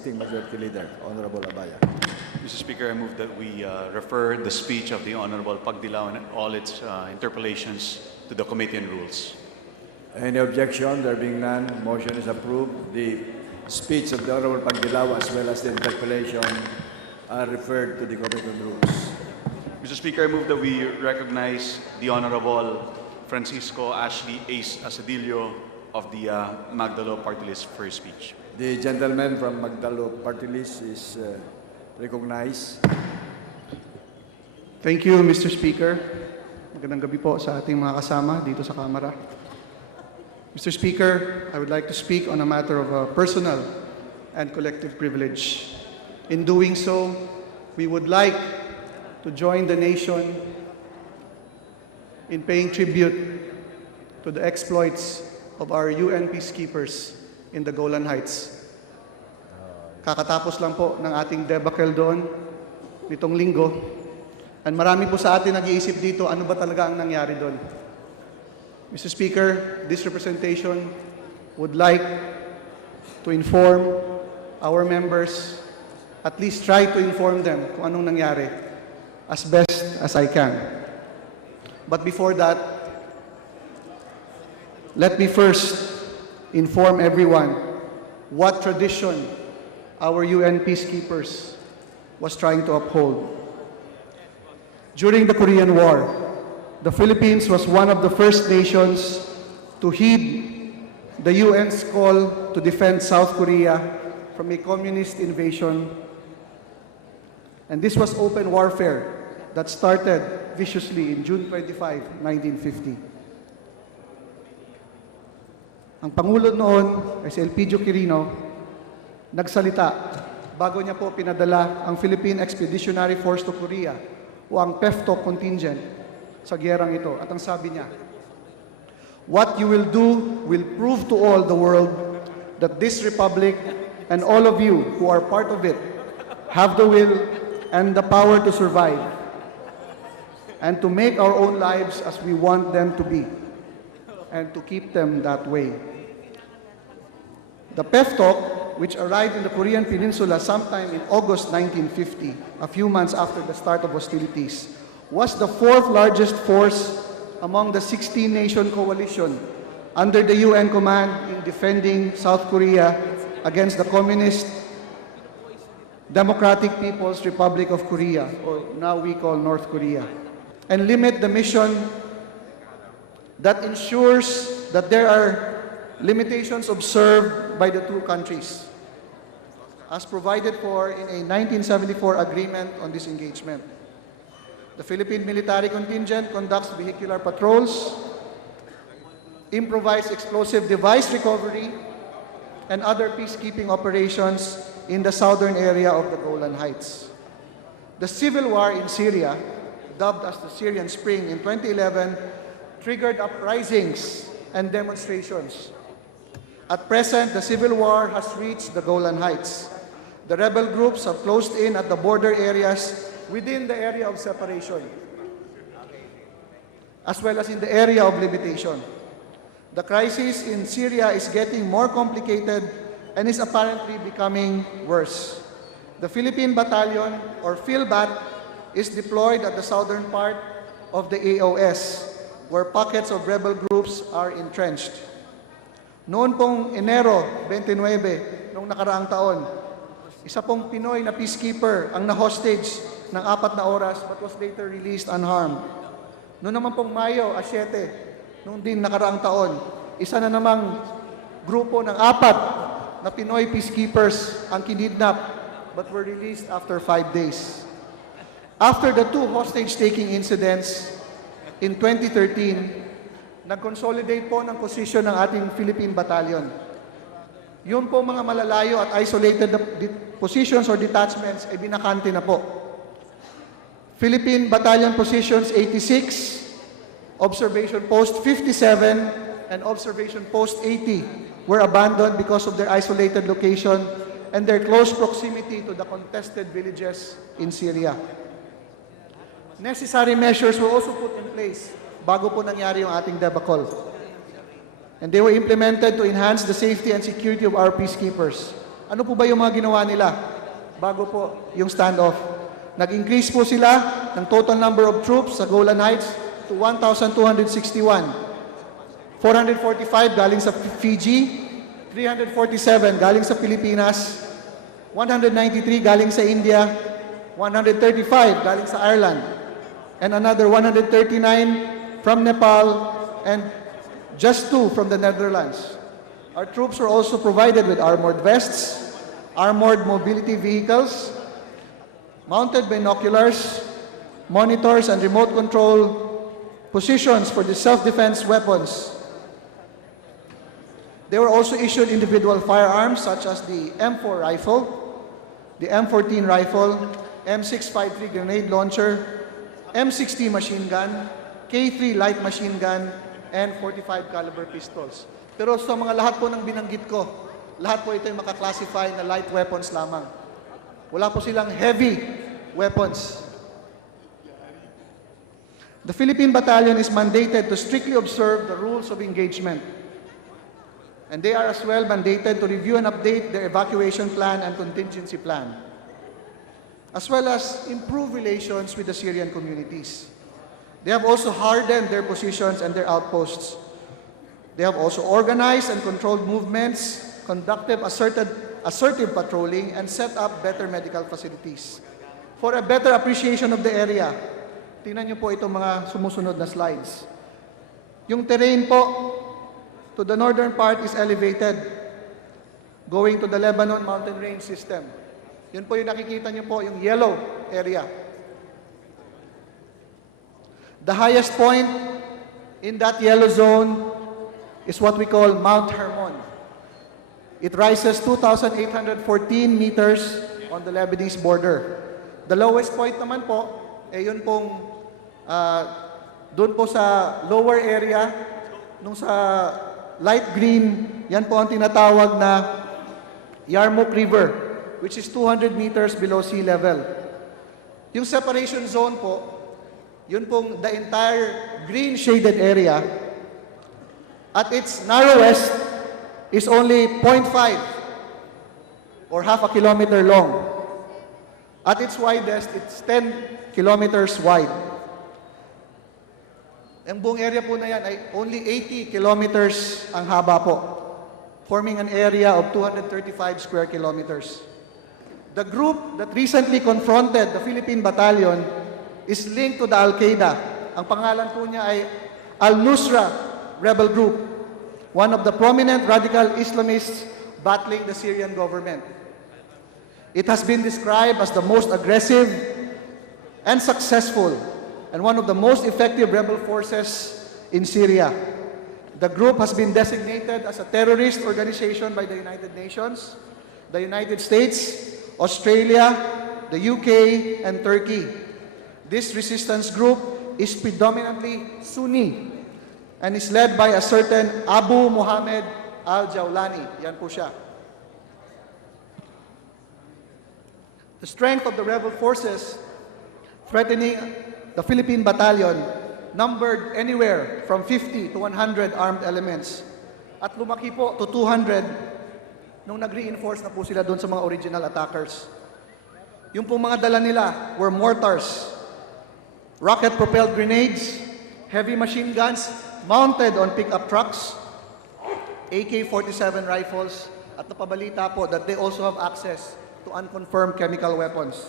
Acting Majority Leader, Honorable Abaya. Mr. Speaker, I move that we refer the speech of the Honorable Magdalo and all its interpolations to the Committee on Rules. Any objection? There being none, motion is approved. The speech of the Honorable Magdalo as well as the interpellation are referred to the Committee on Rules. Mr. Speaker, I move that we recognize the Honorable Francisco Cong.Acedillo of the Magdalo Party List for his speech. The gentleman from Magdalo Party List is recognized. Thank you, Mr. Speaker. Magandang gabi po sa ating mga kasama dito sa Kamara. Mr. Speaker, I would like to speak on a matter of personal and collective privilege. In doing so, we would like to join the nation in paying tribute to the exploits of our UN peacekeepers in the Golan Heights. Kakatapos lang po ng ating debacle doon nitong linggo. And marami po sa atin nag-iisip dito, ano ba talaga ang nangyari doon? Mr. Speaker, this representation would like to inform our members, at least try to inform them kung anong nangyari as best as I can. But before that, let me first inform everyone what tradition our UN peacekeepers was trying to uphold. During the Korean War, the Philippines was one of the first nations to heed the UN's call to defend South Korea from a communist invasion. And this was open warfare that started viciously in June 25, 1950. Ang Pangulo noon ay si Elpidio Quirino nagsalita bago niya po pinadala ang Philippine Expeditionary Force to Korea o ang PEFTO contingent sa gyerang ito. At ang sabi niya, "What you will do will prove to all the world that this republic and all of you who are part of it have the will and the power to survive and to make our own lives as we want them to be and to keep them that way." The PEFTOC, which arrived in the Korean Peninsula sometime in August 1950, a few months after the start of hostilities, was the fourth largest force among the 16-nation coalition under the UN command in defending South Korea against the Communist Democratic People's Republic of Korea, or now we call North Korea, and limit the mission that ensures that there are limitations observed by the two countries, as provided for in a 1974 agreement on disengagement. The Philippine military contingent conducts vehicular patrols, improvised explosive device recovery, and other peacekeeping operations in the southern area of the Golan Heights. The civil war in Syria, dubbed as the Syrian Spring in 2011, triggered uprisings and demonstrations. At present, the civil war has reached the Golan Heights. The rebel groups have closed in at the border areas within the area of separation, as well as in the area of limitation. The crisis in Syria is getting more complicated and is apparently becoming worse. The Philippine Battalion, or PhilBat, is deployed at the southern part of the AOS, where pockets of rebel groups are entrenched. Noon pong Enero 29, noong nakaraang taon, isa pong Pinoy na peacekeeper ang na-hostage ng 4 na oras but was later released unharmed. Noon naman pong Mayo 7, noong din nakaraang taon, isa na namang grupo ng 4 na Pinoy peacekeepers ang kinidnap but were released after 5 days. After the 2 hostage-taking incidents in 2013, nag-consolidate po ng posisyon ng ating Philippine Battalion. Yun po mga malalayo at isolated positions or detachments ay binakante na po. Philippine Battalion Positions 86, Observation Post 57, and Observation Post 80 were abandoned because of their isolated location and their close proximity to the contested villages in Syria. Necessary measures were also put in place bago po nangyari yung ating debacle. And they were implemented to enhance the safety and security of our peacekeepers. Ano po ba yung mga ginawa nila bago po yung standoff? Nag-increase po sila ng total number of troops sa Golan Heights to 1,261. 445 galing sa Fiji, 347 galing sa Pilipinas, 193 galing sa India, 135 galing sa Ireland, and another 139 from Nepal, and just 2 from the Netherlands. Our troops were also provided with armored vests, armored mobility vehicles, mounted binoculars, monitors, and remote control positions for the self-defense weapons. They were also issued individual firearms such as the M4 rifle, the M14 rifle, M653 grenade launcher, M60 machine gun, K3 light machine gun, and 45 caliber pistols. Pero sa mga lahat po ng binanggit ko, lahat po ito ay makaklasify na light weapons lamang. Wala po silang heavy weapons. The Philippine Battalion is mandated to strictly observe the rules of engagement. And they are as well mandated to review and update their evacuation plan and contingency plan, as well as improve relations with the Syrian communities. They have also hardened their positions and their outposts. They have also organized and controlled movements, conducted assertive patrolling, and set up better medical facilities. For a better appreciation of the area, tingnan niyo po itong mga sumusunod na slides. Yung terrain po, to the northern part is elevated, going to the Lebanon mountain range system. Yun po yung nakikita niyo po, yung yellow area. The highest point in that yellow zone is what we call Mount Hermon. It rises 2,814 meters on the Lebanese border. The lowest point naman po, yun pong doon po sa lower area, nung sa light green, yan po ang tinatawag na Yarmouk River, which is 200 meters below sea level. Yung separation zone po, yun pong the entire green shaded area, at its narrowest is only 0.5 or half a kilometer long. At its widest, it's 10 kilometers wide. Ang buong area po na yan ay only 80 kilometers ang haba po, forming an area of 235 square kilometers. The group that recently confronted the Philippine Battalion is linked to the Al-Qaeda. Ang pangalan po niya ay Al-Nusra Rebel Group, one of the prominent radical Islamists battling the Syrian government. It has been described as the most aggressive and successful and one of the most effective rebel forces in Syria. The group has been designated as a terrorist organization by the United Nations, the United States, Australia, the UK, and Turkey. This resistance group is predominantly Sunni and is led by a certain Abu Muhammad al-Jawlani. Yan po siya. The strength of the rebel forces threatening the Philippine Battalion numbered anywhere from 50 to 100 armed elements. At lumaki po to 200 nung nag-reinforce na po sila doon sa mga original attackers. Yung pong mga dala nila were mortars, rocket-propelled grenades, heavy machine guns mounted on pickup trucks, AK-47 rifles, at napabalita po that they also have access to unconfirmed chemical weapons.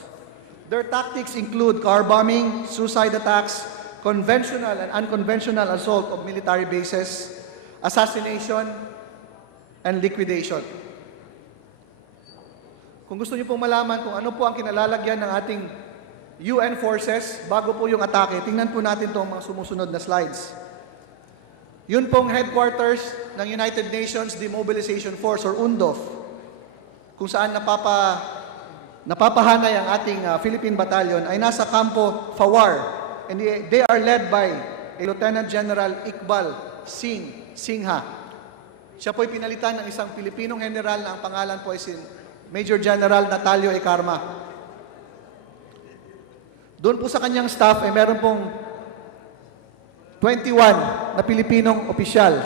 Their tactics include car bombing, suicide attacks, conventional and unconventional assault of military bases, assassination, and liquidation. Kung gusto niyo pong malaman kung ano po ang kinalalagyan ng ating UN forces bago po yung atake, tingnan po natin itong mga sumusunod na slides. Yun pong headquarters ng United Nations Demobilization Force or UNDOF, kung saan napapahanay ang ating Philippine Battalion ay nasa Campo Fawar, and they are led by a Lieutenant General Iqbal Singha. Siya po'y pinalitan ng isang Pilipinong general na ang pangalan po ay si Major General Natalio Ecarma. Doon po sa kanyang staff ay meron pong 21 na Pilipinong opisyal.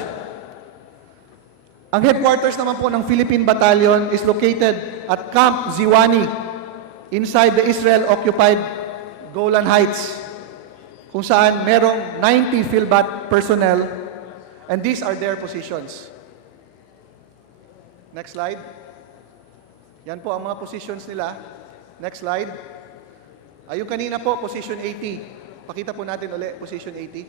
Ang headquarters naman po ng Philippine Battalion is located at Camp Ziwani inside the Israel-occupied Golan Heights, kung saan merong 90 PhilBat personnel, and these are their positions. Next slide. Yan po ang mga positions nila. Next slide. Ayun kanina po, position 80. Pakita po natin ulit, position 80.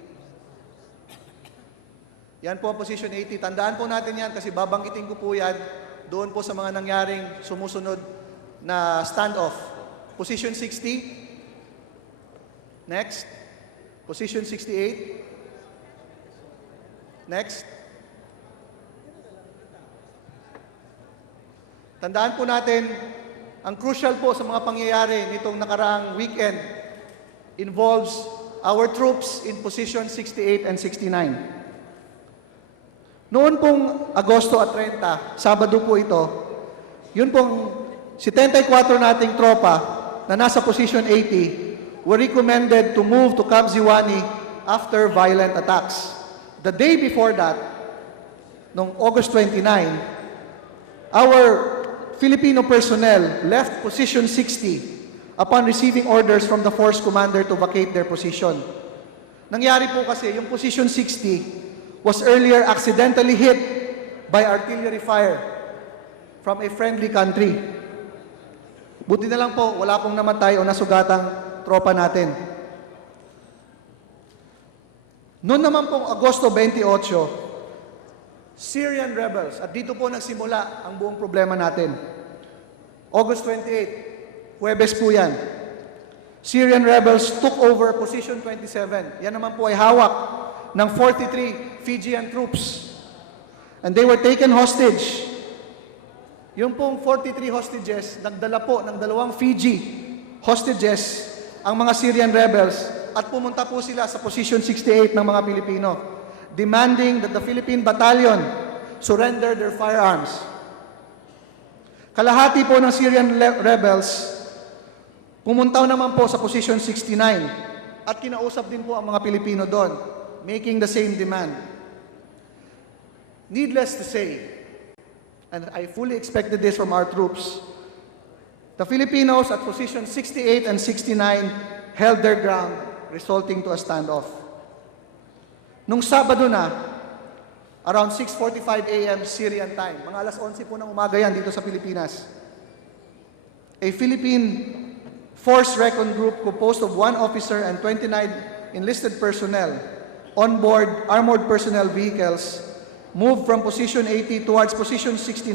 Yan po ang position 80. Tandaan po natin yan kasi babanggitin ko po yan doon po sa mga nangyaring sumusunod na standoff. Position 60. Next. Position 68. Next. Tandaan po natin, ang crucial po sa mga pangyayari nitong nakaraang weekend involves our troops in position 68 and 69. Noon pong Agosto at 30, Sabado po ito, yun pong 74 nating tropa na nasa position 80 were recommended to move to Camp Ziwani after violent attacks. The day before that, noong August 29, our Filipino personnel left position 60 upon receiving orders from the force commander to vacate their position. Nangyari po kasi yung position 60 was earlier accidentally hit by artillery fire from a friendly country. Buti na lang po, wala pong namatay o nasugatang tropa natin. Noon naman pong Agosto 28, Syrian rebels, at dito po nagsimula ang buong problema natin. August 28, Huwebes po yan. Syrian rebels took over position 27. Yan naman po ay hawak ng 43 Fijian troops. And they were taken hostage. Yung pong 43 hostages, nagdala po ng 2 Fiji hostages ang mga Syrian rebels at pumunta po sila sa position 68 ng mga Pilipino, demanding that the Philippine Battalion surrender their firearms. Kalahati po ng Syrian rebels pumunta naman po sa position 69 at kinausap din po ang mga Pilipino doon, making the same demand. Needless to say, and I fully expected this from our troops, the Filipinos at position 68 and 69 held their ground, resulting to a standoff. Nung Sabado na, around 6:45 a.m. Syrian time, mga alas 11 po ng umaga yan dito sa Pilipinas, a Philippine force recon group composed of 1 officer and 29 enlisted personnel on board armored personnel vehicles moved from position 80 towards position 69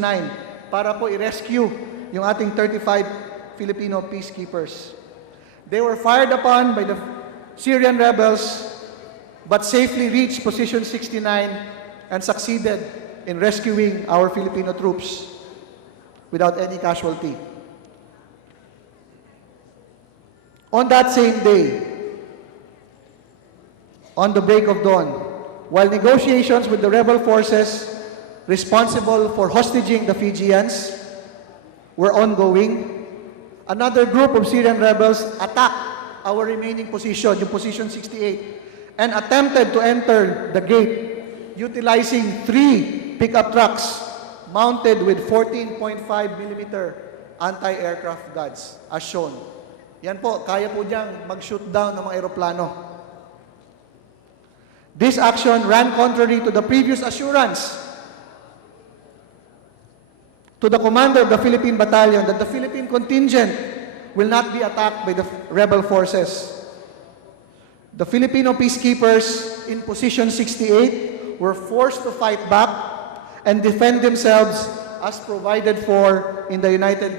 para po i-rescue yung ating 35 Filipino peacekeepers. They were fired upon by the Syrian rebels but safely reached position 69 and succeeded in rescuing our Filipino troops without any casualty. On that same day, on the break of dawn, while negotiations with the rebel forces responsible for hostage the Fijians were ongoing, another group of Syrian rebels attacked our remaining position, yung position 68, and attempted to enter the gate utilizing 3 pickup trucks mounted with 14.5mm anti-aircraft guns, as shown. Yan po, kaya po diyang mag-shoot down ng mga aeroplano. This action ran contrary to the previous assurance to the commander of the Philippine Battalion that the Philippine contingent will not be attacked by the rebel forces. The Filipino peacekeepers in position 68 were forced to fight back and defend themselves as provided for in the United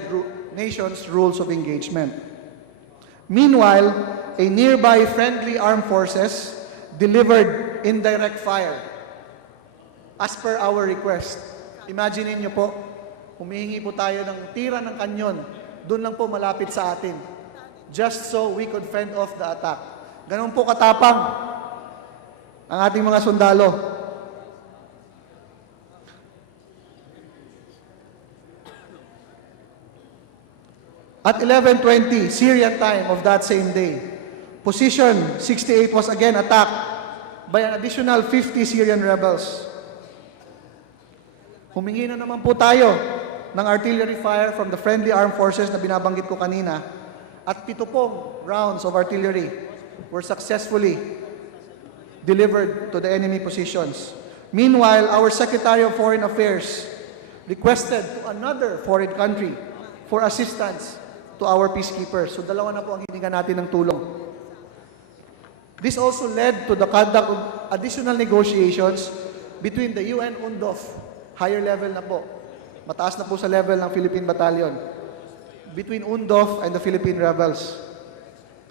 Nations Rules of Engagement. Meanwhile, a nearby friendly armed forces delivered indirect fire as per our request. Imagine niyo po, humihingi po tayo ng tira ng kanyon, doon lang po malapit sa atin, just so we could fend off the attack. Ganun po katapang ang ating mga sundalo. At 11:20 Syrian time of that same day, position 68 was again attacked by an additional 50 Syrian rebels. Humingi na naman po tayo ng artillery fire from the friendly armed forces na binabanggit ko kanina, at 7 pong rounds of artillery were successfully delivered to the enemy positions. Meanwhile, our Secretary of Foreign Affairs requested to another foreign country for assistance to our peacekeepers. So dalawa na po ang hininga natin ng tulong. This also led to the conduct of additional negotiations between the UN UNDOF, higher level na po, mataas na po sa level ng Philippine Battalion, between UNDOF and the Philippine rebels,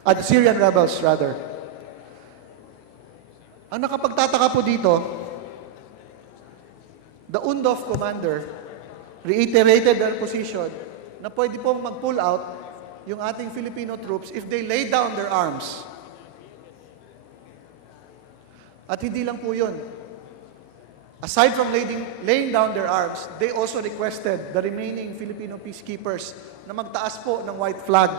the Syrian rebels rather. Ang nakapagtataka po dito, the UNDOF commander reiterated their position na pwede pong mag-pull out yung ating Filipino troops if they lay down their arms. At hindi lang po yun. Aside from laying down their arms, they also requested the remaining Filipino peacekeepers na magtaas po ng white flag.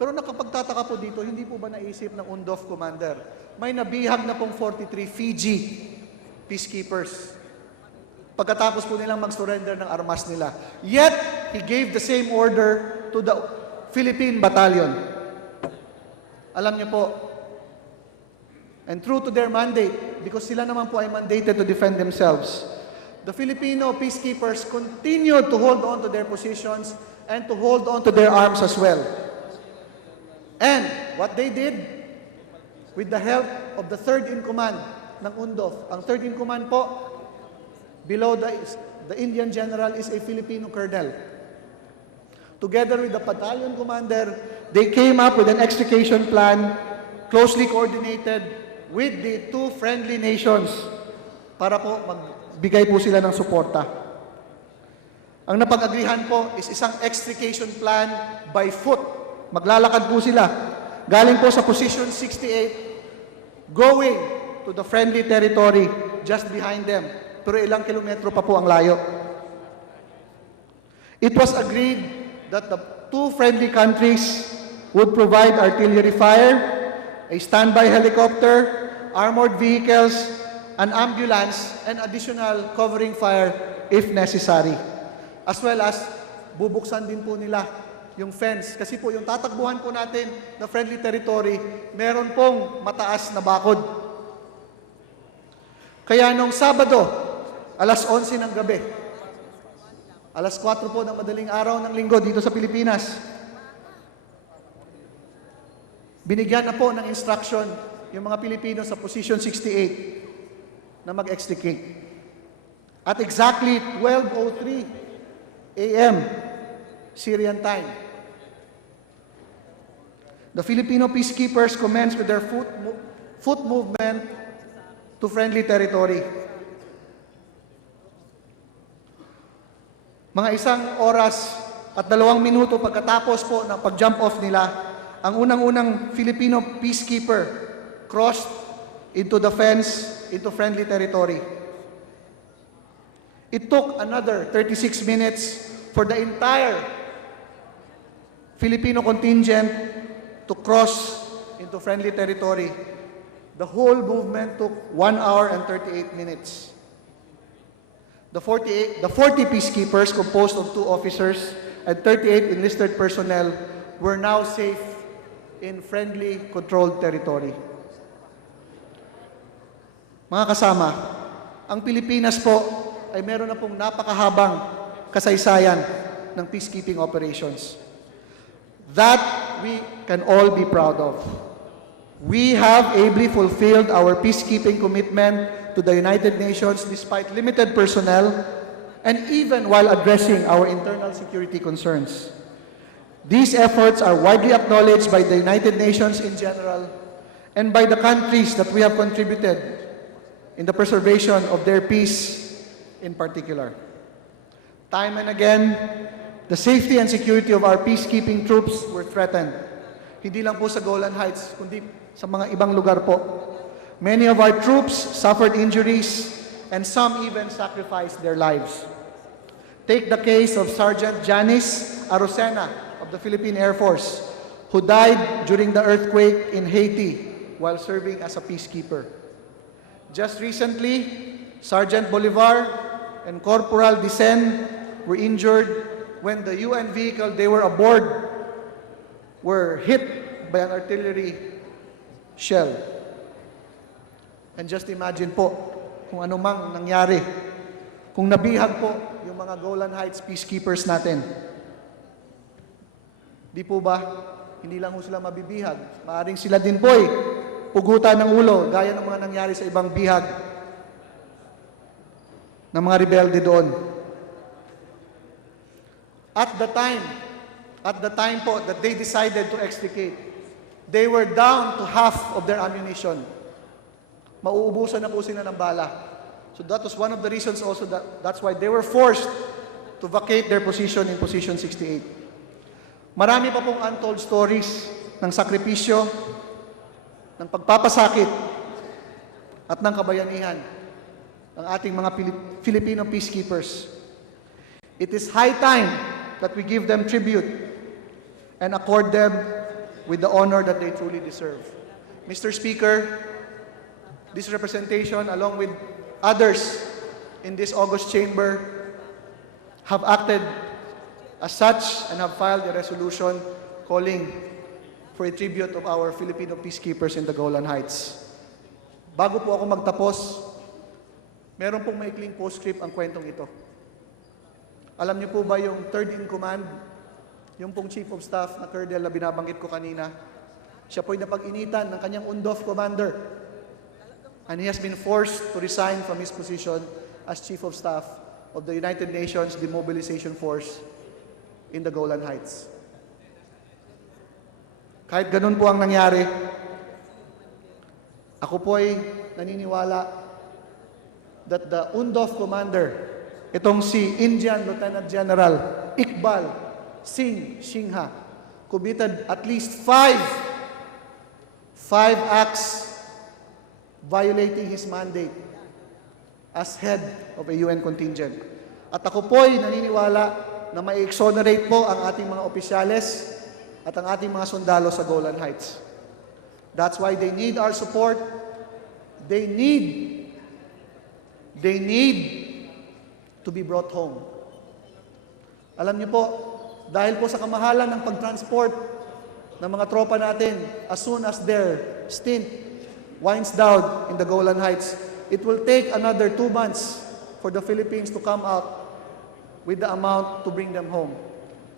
Pero nakapagtataka po dito, hindi po ba naisip ng UNDOF commander, may nabihag na pong 43 Fiji peacekeepers pagkatapos po nilang mag-surrender ng armas nila. Yet, he gave the same order to the Philippine battalion. Alam niyo po, and true to their mandate, because sila naman po ay mandated to defend themselves, the Filipino peacekeepers continued to hold on to their positions and to hold on to their arms as well. And what they did, with the help of the third in command ng UNDOF, ang third in command po, below the Indian general is a Filipino colonel. Together with the battalion commander, they came up with an extrication plan closely coordinated with the 2 friendly nations para po magbigay po sila ng suporta. Ang napag-agrihan po is isang extrication plan by foot. Maglalakad po sila galing po sa position 68 going to the friendly territory just behind them. Pero ilang kilometro pa po ang layo. It was agreed that the 2 friendly countries would provide artillery fire, a standby helicopter, armored vehicles, an ambulance, and additional covering fire if necessary. As well as, bubuksan din po nila yung fence. Kasi po yung tatakbuhan po natin na friendly territory, meron pong mataas na bakod. Kaya nung Sabado, alas 11 ng gabi, alas 4 po ng madaling araw ng linggo dito sa Pilipinas, binigyan na po ng instruction yung mga Pilipino sa position 68 na mag-extricate. At exactly 12:03 a.m. Syrian time, the Filipino peacekeepers commenced with their foot movement to friendly territory. Mga 1 oras at 2 minuto pagkatapos po ng pag-jump off nila, ang unang-unang Filipino peacekeeper crossed into the fence, into friendly territory. It took another 36 minutes for the entire Filipino contingent to cross into friendly territory. The whole movement took 1 hour and 38 minutes. The 40 peacekeepers, composed of 2 officers and 38 enlisted personnel, were now safe in friendly controlled territory. Mga kasama, ang Pilipinas po ay meron na pong napakahabang kasaysayan ng peacekeeping operations. That we can all be proud of. We have ably fulfilled our peacekeeping commitment to the United Nations despite limited personnel and even while addressing our internal security concerns. These efforts are widely acknowledged by the United Nations in general and by the countries that we have contributed in the preservation of their peace in particular. Time and again, the safety and security of our peacekeeping troops were threatened. Hindi lang po sa Golan Heights, kundi sa mga ibang lugar po. Many of our troops suffered injuries and some even sacrificed their lives. Take the case of Sergeant Janice Arocena of the Philippine Air Force, who died during the earthquake in Haiti while serving as a peacekeeper. Just recently, Sergeant Bolivar and Corporal Dicen were injured when the UN vehicle they were aboard were hit by an artillery shell. And just imagine po kung ano mang nangyari, kung nabihag po yung mga Golan Heights peacekeepers natin. Di po ba, hindi lang ho sila mabibihag, maaaring sila din po pugutan ng ulo, gaya ng mga nangyari sa ibang bihag ng mga rebelde doon. At the time po that they decided to extricate, they were down to half of their ammunition. Mauubusan na po sila ng bala. So that was one of the reasons also that's why they were forced to vacate their position in position 68. Marami pa pong untold stories ng sakripisyo, ng pagpapasakit, at ng kabayanihan ng ating mga Filipino peacekeepers. It is high time that we give them tribute and accord them with the honor that they truly deserve. Mr. Speaker, this representation, along with others in this August chamber, have acted as such and have filed a resolution calling for a tribute of our Filipino peacekeepers in the Golan Heights. Bago po ako magtapos, meron pong maikling postscript ang kwentong ito. Alam niyo po ba yung third in command, yung pong chief of staff na colonel na binabanggit ko kanina, siya po'y napag-initan ng kanyang UNDOF commander. And he has been forced to resign from his position as chief of staff of the United Nations Demobilization Force in the Golan Heights. Kahit ganun po ang nangyari, ako po'y naniniwala that the UNDOF commander, itong si Indian Lieutenant General Iqbal Singh Singha, committed at least five acts violating his mandate as head of a UN contingent. At ako po'y naniniwala na may exonerate po ang ating mga opisyales at ang ating mga sundalo sa Golan Heights. That's why they need our support. They need to be brought home. Alam niyo po, dahil po sa kamahalan ng pagtransport ng mga tropa natin, as soon as their stint winds down in the Golan Heights, it will take another 2 months for the Philippines to come out with the amount to bring them home.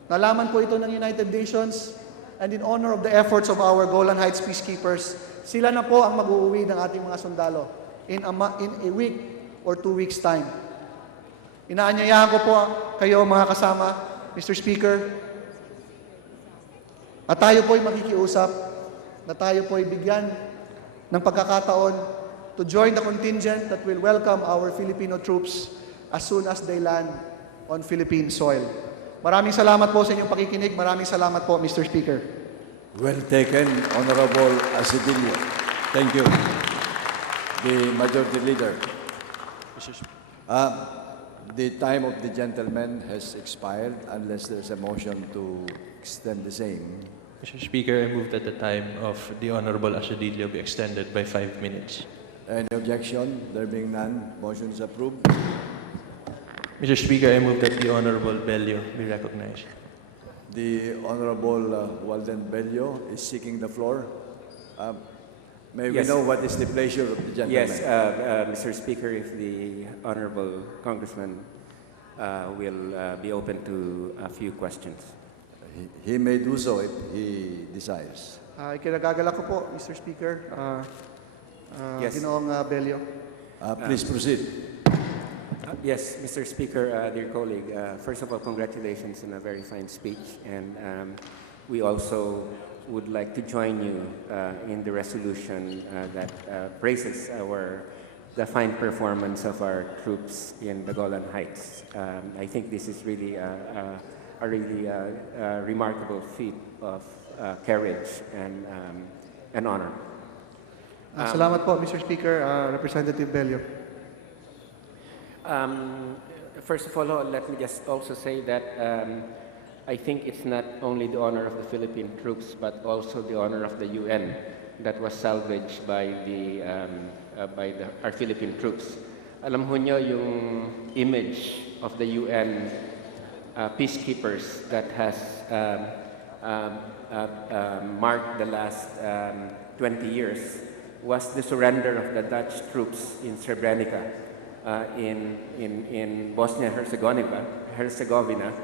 Nalaman po ito ng United Nations, and in honor of the efforts of our Golan Heights peacekeepers, sila na po ang mag-uuwi ng ating mga sundalo in a week or 2 weeks' time. Inaanyayahan ko po kayo mga kasama, Mr. Speaker, at tayo po'y makikiusap, na tayo po'y bigyan ng pagkakataon to join the contingent that will welcome our Filipino troops as soon as they land on Philippine soil. Maraming salamat po sa inyong pakikinig. Maraming salamat po, Mr. Speaker. Well taken, Honorable Acedillo. Thank you. The Majority Leader. The time of the gentleman has expired unless there's a motion to extend the same. Mr. Speaker, I move that the time of the Honorable Acedillo be extended by 5 minutes. Any objection? There being none, motion is approved. Mr. Speaker, I move that the Honorable Bello be recognized. The Honorable Walden Bello is seeking the floor. May we Yes. know what is the pleasure of the gentleman? Yes, Mr. Speaker, if the Honorable Congressman will be open to a few questions. He may do so if he desires. Ikinagagala ko po, Mr. Speaker, Yes. Ginoong Bello. Please proceed. Yes, Mr. Speaker, dear colleague, first of all, congratulations on a very fine speech, and we also would like to join you in the resolution that praises the fine performance of our troops in the Golan Heights. I think this is really a remarkable feat of courage and honor. Salamat po, Mr. Speaker, Representative Bello. First of all, let me just also say that I think it's not only the honor of the Philippine troops, but also the honor of the UN that was salvaged by our Philippine troops. alam ho nyo yung image of the UN peacekeepers that has marked the last 20 years was the surrender of the Dutch troops in Srebrenica in Bosnia-Herzegovina,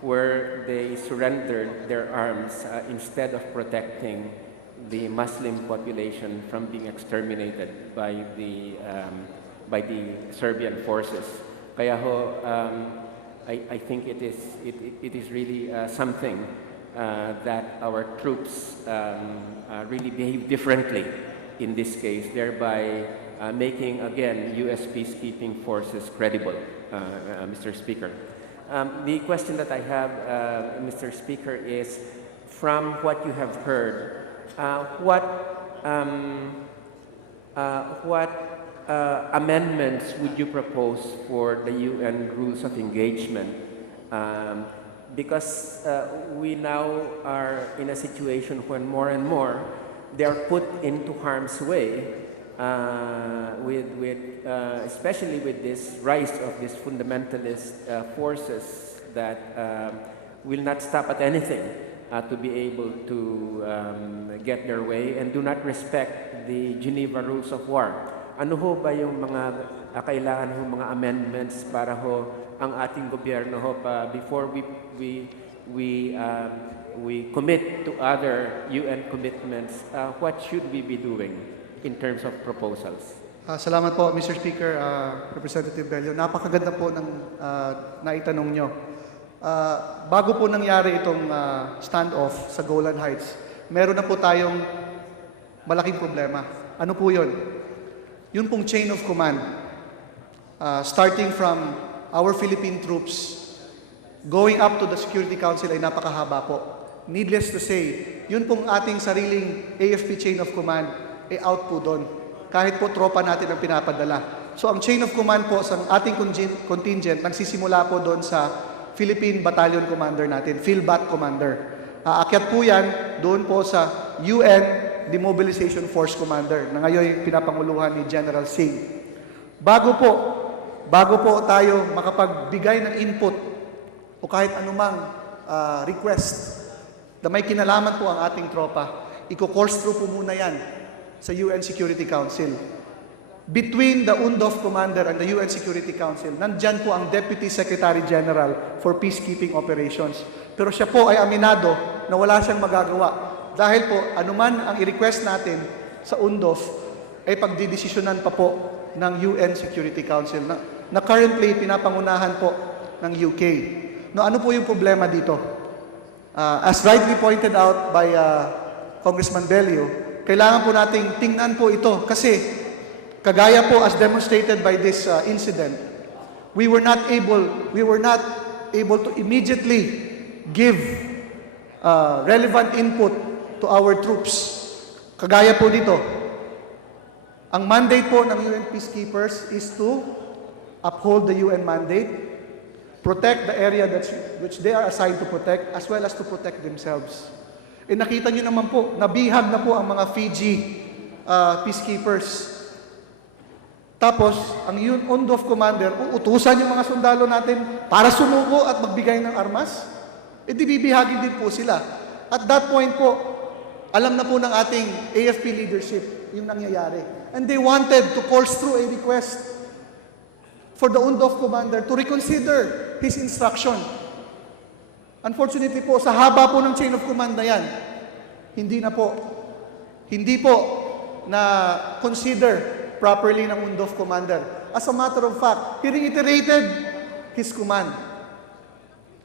where they surrendered their arms instead of protecting the Muslim population from being exterminated by the Serbian forces. Kaya ho, I think it is really something that our troops really behave differently in this case, thereby making, again, U.S. peacekeeping forces credible, Mr. Speaker. The question that I have, Mr. Speaker, is from what you have heard, what amendments would you propose for the UN rules of engagement? Because we now are in a situation when more and more they are put into harm's way, especially with this rise of these fundamentalist forces that will not stop at anything to be able to get their way and do not respect the Geneva Rules of War. Ano ho ba yung mga kailangan ho mga amendments para ho ang ating gobyerno ho before we commit to other UN commitments, what should we be doing in terms of proposals? Salamat po, Mr. Speaker, Representative Bello. Napakaganda po ng naitanong nyo. Bago po nangyari itong standoff sa Golan Heights, meron na po tayong malaking problema. Ano po yun? Yun pong chain of command, starting from our Philippine troops, going up to the Security Council ay napakahaba po. Needless to say, yun pong ating sariling AFP chain of command ay out po doon. Kahit po tropa natin ang pinapadala. So ang chain of command po sa ating contingent nagsisimula po doon sa Philippine Battalion Commander natin, PhilBat Commander. Aakyat po yan doon po sa UN Demobilization Force Commander na ngayon pinapanguluhan ni General Singh. Bago po tayo makapagbigay ng input o kahit anumang request na may kinalaman po ang ating tropa, i-course through po muna yan sa UN Security Council. Between the UNDOF Commander and the UN Security Council, nandyan po ang Deputy Secretary General for Peacekeeping Operations. Pero siya po ay aminado na wala siyang magagawa. Dahil po, anuman ang i-request natin sa UNDOF, ay pagdidesisyonan pa po ng UN Security Council na currently pinapangunahan po ng UK. No, ano po yung problema dito? As rightly pointed out by Congressman Bello, kailangan po nating tingnan po ito kasi kagaya po as demonstrated by this incident, we were not able to immediately give relevant input to our troops. Kagaya po dito, ang mandate po ng UN peacekeepers is to uphold the UN mandate, protect the area which they are assigned to protect, as well as to protect themselves. E nakita nyo naman po, nabihag na po ang mga Fiji peacekeepers. Tapos, ang UNDOF commander, uutusan yung mga sundalo natin para sumuko at magbigay ng armas. E di bibihagin din po sila. At that point po, alam na po ng ating AFP leadership yung nangyayari. And they wanted to course through a request for the UNDOF commander to reconsider his instruction. Unfortunately po, sa haba po ng chain of command na yan, hindi po na consider properly ng UNDOF commander. As a matter of fact, he reiterated his command.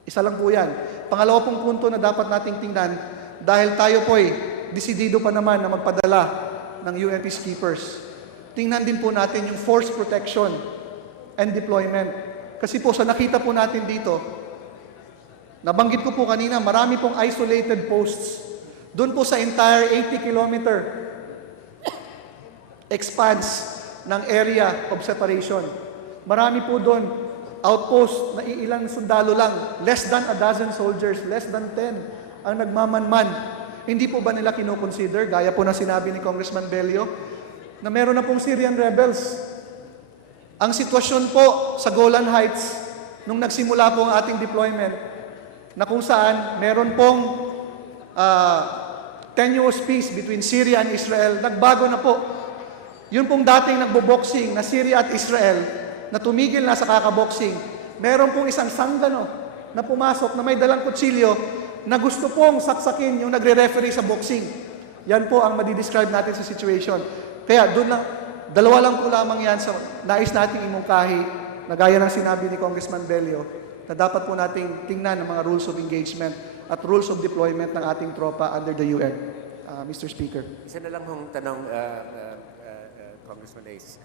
Isa lang po yan. Pangalawa pong punto na dapat nating tingnan, dahil tayo po desidido pa naman na magpadala ng UN peacekeepers. Tingnan din po natin yung force protection and deployment. Kasi po sa nakita po natin dito, nabanggit ko po kanina, marami pong isolated posts. Doon po sa entire 80-kilometer expanse ng area of separation. Marami po doon outpost na ilang sundalo lang, less than a dozen soldiers, less than 10 ang nagmamanman. Hindi po ba nila kinoconsider, gaya po na sinabi ni Congressman Bello, na meron na pong Syrian rebels Ang sitwasyon po sa Golan Heights, nung nagsimula po ang ating deployment, na kung saan meron pong tenuous peace between Syria and Israel, nagbago na po. Yun pong dating nagbo-boxing na Syria at Israel, na tumigil na sa kakaboxing, meron pong isang sanggano na pumasok na may dalang kutsilyo na gusto pong saksakin yung nagre-referee sa boxing. Yan po ang madidescribe natin sa situation. Kaya doon lang, dalawa lang po lamang yan sa nais nating imungkahi, na gaya ng sinabi ni Congressman Bello, na dapat po nating tingnan ang mga rules of engagement at rules of deployment ng ating tropa under the UN. Mr. Speaker. Isa na lang hong tanong, Congressman Ace.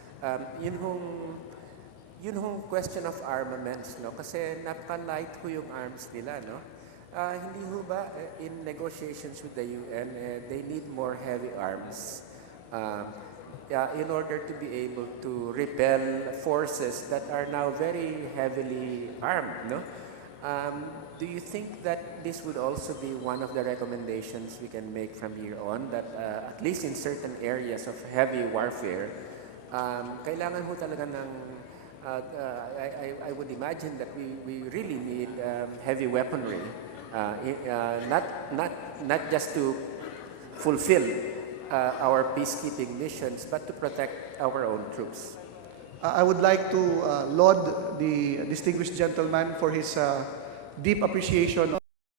Yun hong question of armaments, no? Kasi napaka-light ho yung arms nila, no? Hindi ho ba in negotiations with the UN, they need more heavy arms in order to be able to repel forces that are now very heavily armed, no? Do you think that this would also be one of the recommendations we can make from here on, that at least in certain areas of heavy warfare, kailangan ho talaga ng, I would imagine that we really need heavy weaponry, not just to fulfill our peacekeeping missions, but to protect our own troops. I would like to laud the distinguished gentleman for his deep appreciation